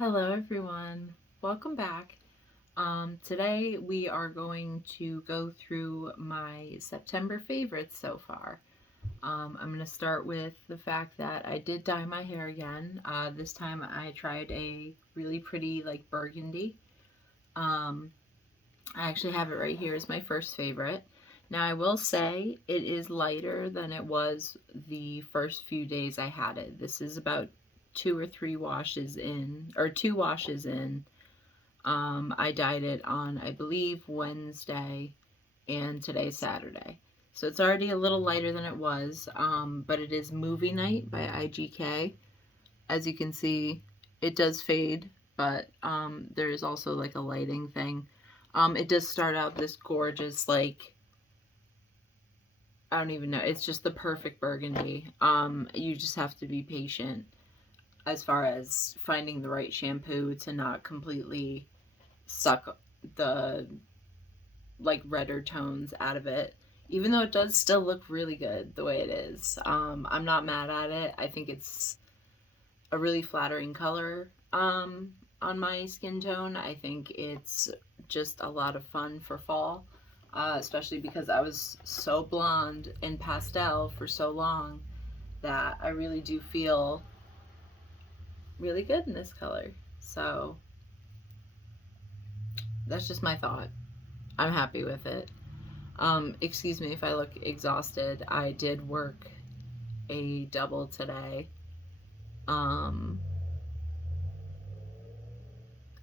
Hello everyone, welcome back. Today we are going to go through my September favorites so far. I'm going to start with the fact that I did dye my hair again. This time I tried a really pretty like burgundy. Um, I actually have it right here as my first favorite. Now I will say it is lighter than it was the first few days I had it. This is about two or three washes in, or two washes in. I dyed it on, I believe, Wednesday, and today's Saturday. So it's already a little lighter than it was, but it is Movie Night by IGK. As you can see, it does fade, but there is also like a lighting thing. It does start out this gorgeous, like, I don't even know, it's just the perfect burgundy. You just have to be patient as far as finding the right shampoo to not completely suck the like redder tones out of it, even though it does still look really good the way it is. I'm not mad at it. I think it's a really flattering color on my skin tone. I think it's just a lot of fun for fall, especially because I was so blonde and pastel for so long that I really do feel really good in this color. So that's just my thought. I'm happy with it. Excuse me if I look exhausted. I did work a double today. Um,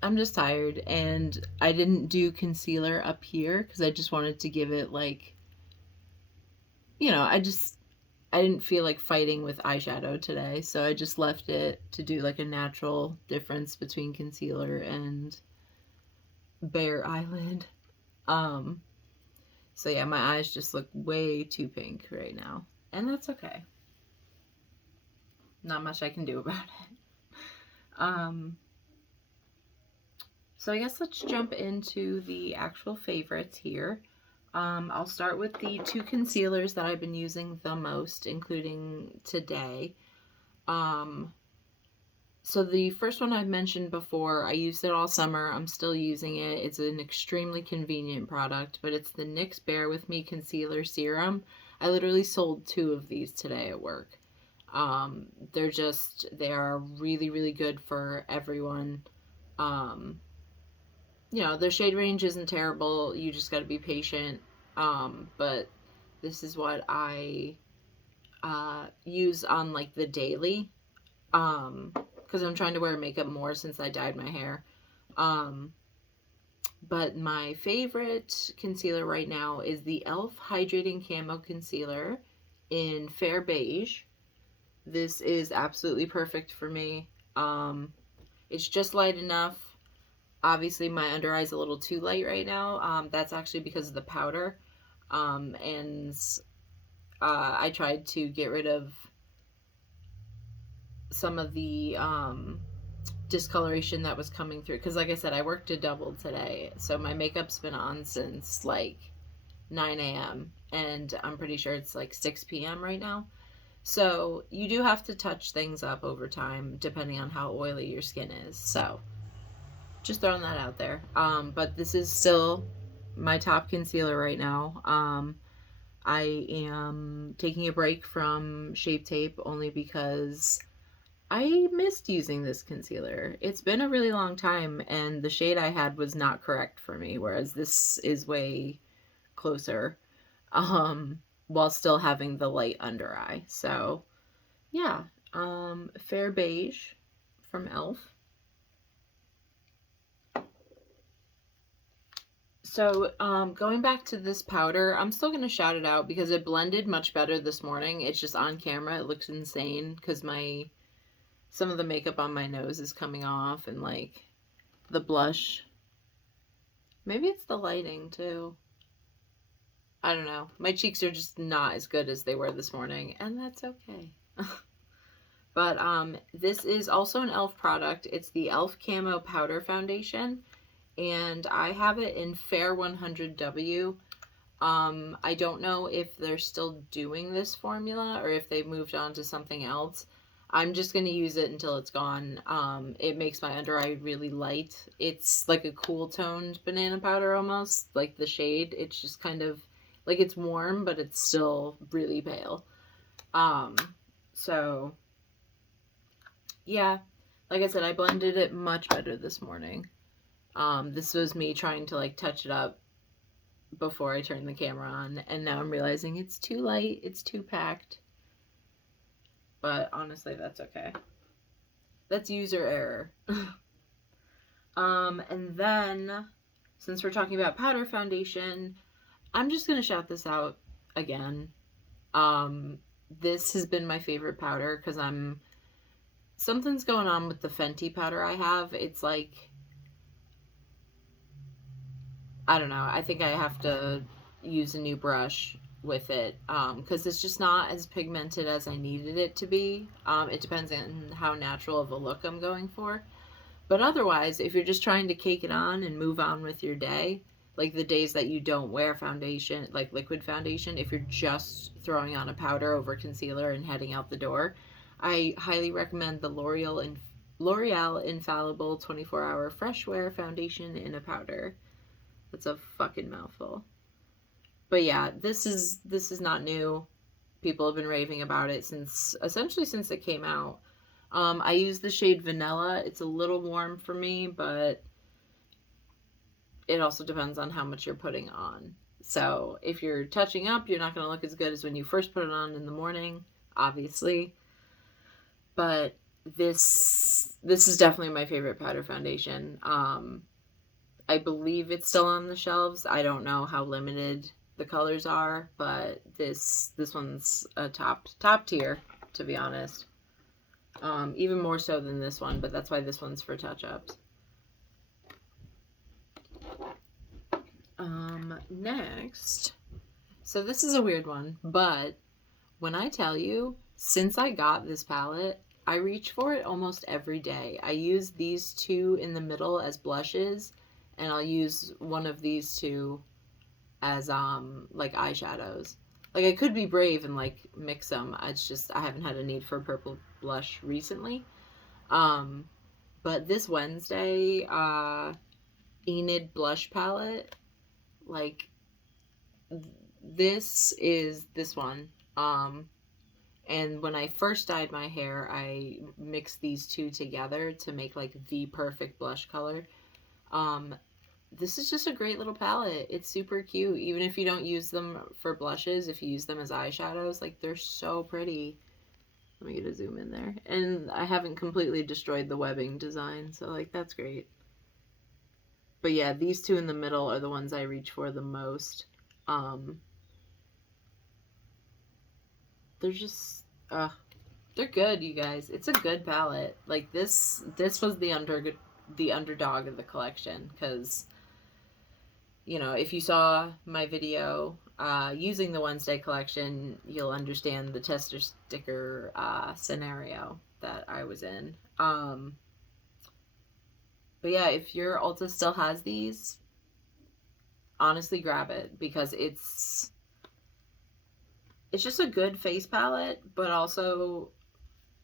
I'm just tired, and I didn't do concealer up here because I just wanted to give it like, I didn't feel like fighting with eyeshadow today, so I just left it to do like a natural difference between concealer and bare eyelid. Um, so yeah, my eyes just look way too pink right now, and that's okay. Not much I can do about it. Um, So I guess let's jump into the actual favorites here. I'll start with the two concealers that I've been using the most, including today. Um, so the first one I've mentioned before, I used it all summer. I'm still using it. It's an extremely convenient product, but it's the NYX Bare With Me Concealer Serum. I literally sold two of these today at work. They are really, really good for everyone. Um, their shade range isn't terrible. You just got to be patient. But this is what I use on like the daily. Because I'm trying to wear makeup more since I dyed my hair. Um, but my favorite concealer right now is the e.l.f. Hydrating Camo Concealer in Fair Beige. This is absolutely perfect for me. It's just light enough. Obviously, my under eye is a little too light right now. That's actually because of the powder. And I tried to get rid of some of the discoloration that was coming through. Because, like I said, I worked a double today. So my makeup's been on since like 9 a.m. And I'm pretty sure it's like 6 p.m. right now. So you do have to touch things up over time depending on how oily your skin is. So just throwing that out there. But this is still my top concealer right now. I am taking a break from Shape Tape only because I missed using this concealer. It's been a really long time, and the shade I had was not correct for me, whereas this is way closer, while still having the light under eye. So, yeah, Fair Beige from e.l.f. So, going back to this powder, I'm still going to shout it out because it blended much better this morning. It's just on camera, it looks insane because some of the makeup on my nose is coming off and like the blush. Maybe it's the lighting too. I don't know. My cheeks are just not as good as they were this morning, and that's okay. But this is also an e.l.f. product. It's the e.l.f. Camo Powder Foundation, and I have it in Fair 100W. I don't know if they're still doing this formula or if they've moved on to something else. I'm just going to use it until it's gone. It makes my under eye really light. It's like a cool toned banana powder almost, like the shade. It's just kind of like it's warm, but it's still really pale. Um, so yeah, like I said, I blended it much better this morning. This was me trying to like touch it up before I turned the camera on, and now I'm realizing it's too light, it's too packed. But honestly, that's okay. That's user error. And then, since we're talking about powder foundation, I'm just gonna shout this out again. This has been my favorite powder because something's going on with the Fenty powder I have. It's like, I don't know. I think I have to use a new brush with it because it's just not as pigmented as I needed it to be. It depends on how natural of a look I'm going for. But otherwise, if you're just trying to cake it on and move on with your day, like the days that you don't wear foundation, like liquid foundation, if you're just throwing on a powder over concealer and heading out the door, I highly recommend the L'Oreal Infallible 24-Hour Fresh Wear Foundation in a Powder. That's a fucking mouthful. But yeah, this is not new. People have been raving about it since it came out. I use the shade Vanilla. It's a little warm for me, but it also depends on how much you're putting on. So if you're touching up, you're not going to look as good as when you first put it on in the morning, obviously. But this is definitely my favorite powder foundation. I believe it's still on the shelves. I don't know how limited the colors are, but this one's a top tier, to be honest. Even more so than this one, but that's why this one's for touch-ups. Next. So this is a weird one, but when I tell you, since I got this palette, I reach for it almost every day. I use these two in the middle as blushes, and I'll use one of these two as like eyeshadows. Like I could be brave and like mix them. It's just I haven't had a need for purple blush recently. But this Wednesday, Enid blush palette, like this is this one. And when I first dyed my hair, I mixed these two together to make like the perfect blush color. This is just a great little palette. It's super cute. Even if you don't use them for blushes, if you use them as eyeshadows, like they're so pretty. Let me get a zoom in there. And I haven't completely destroyed the webbing design, so like that's great. But yeah, these two in the middle are the ones I reach for the most. They're just, they're good, you guys. It's a good palette. Like this was the underdog of the collection because, you know, if you saw my video using the Wednesday collection, you'll understand the tester sticker scenario that I was in. But yeah, if your Ulta still has these, honestly grab it because it's just a good face palette, but also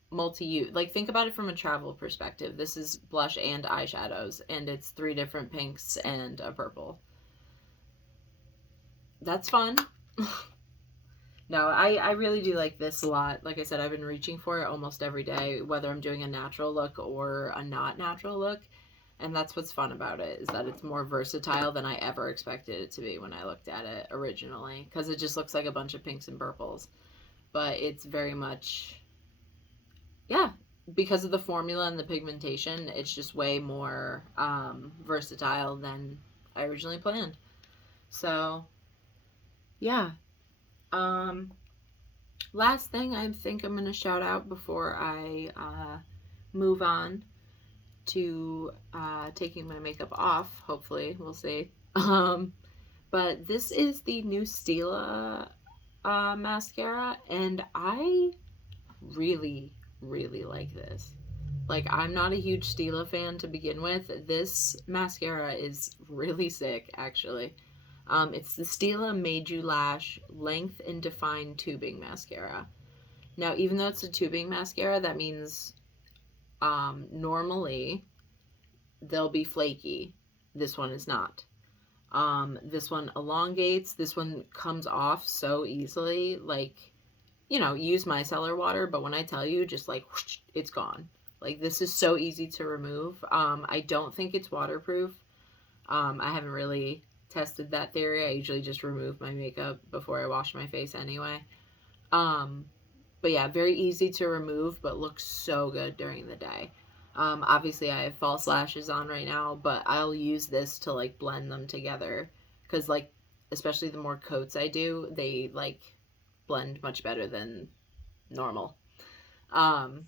multi-use. Like think about it from a travel perspective. This is blush and eyeshadows, and it's 3 different pinks and a purple. That's fun. No, I really do like this a lot. Like I said, I've been reaching for it almost every day, whether I'm doing a natural look or a not natural look. And that's what's fun about it, is that it's more versatile than I ever expected it to be when I looked at it originally. Because it just looks like a bunch of pinks and purples. But it's very much, yeah, because of the formula and the pigmentation, it's just way more versatile than I originally planned. So, yeah. Last thing I think I'm going to shout out before I move on to taking my makeup off, hopefully, we'll see. But this is the new Stila mascara, and I really, really like this. Like, I'm not a huge Stila fan to begin with. This mascara is really sick, actually. It's the Stila Made You Lash Length and Define Tubing Mascara. Now, even though it's a tubing mascara, that means normally they'll be flaky. This one is not. This one elongates. This one comes off so easily. Like, use micellar water, but when I tell you, just like, whoosh, it's gone. Like, this is so easy to remove. I don't think it's waterproof. I haven't really tested that theory. I usually just remove my makeup before I wash my face anyway. Um, but yeah, very easy to remove, but looks so good during the day. Obviously, I have false lashes on right now, but I'll use this to like blend them together because, like, especially the more coats I do, they like blend much better than normal. Um,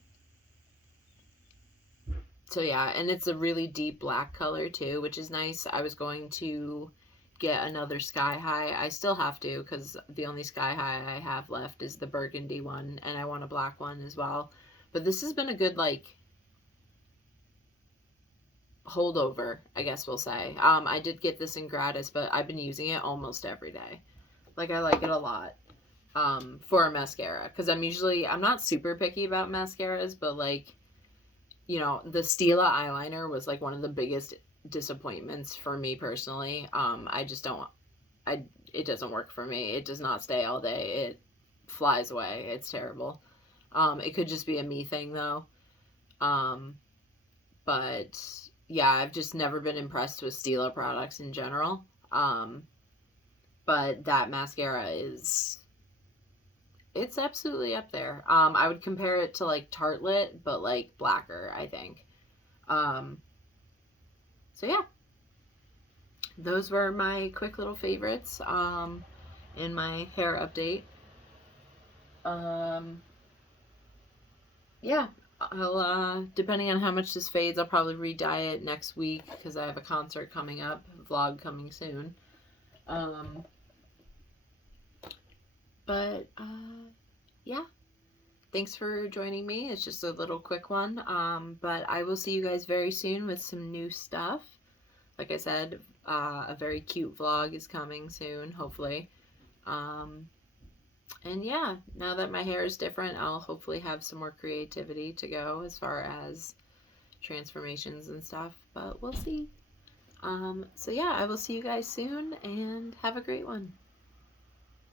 so yeah, and it's a really deep black color too, which is nice. I was going to get another Sky High. I still have to because the only Sky High I have left is the burgundy one, and I want a black one as well. But this has been a good like holdover, I guess we'll say. I did get this in gratis, but I've been using it almost every day. Like, I like it a lot. For a mascara, because I'm not super picky about mascaras, but like, the Stila eyeliner was like one of the biggest disappointments for me personally. I just don't, it doesn't work for me. It does not stay all day. It flies away. It's terrible. It could just be a me thing though. Um, but yeah, I've just never been impressed with Stila products in general. But that mascara it's absolutely up there. I would compare it to like Tartelette, but like blacker, I think. Um, so yeah, those were my quick little favorites in my hair update. Um, yeah, I'll depending on how much this fades, I'll probably re-dye it next week because I have a concert coming up, vlog coming soon. Um, but yeah, thanks for joining me. It's just a little quick one. But I will see you guys very soon with some new stuff. Like I said, a very cute vlog is coming soon, hopefully. Um, and yeah, now that my hair is different, I'll hopefully have some more creativity to go as far as transformations and stuff, but we'll see. So yeah, I will see you guys soon and have a great one.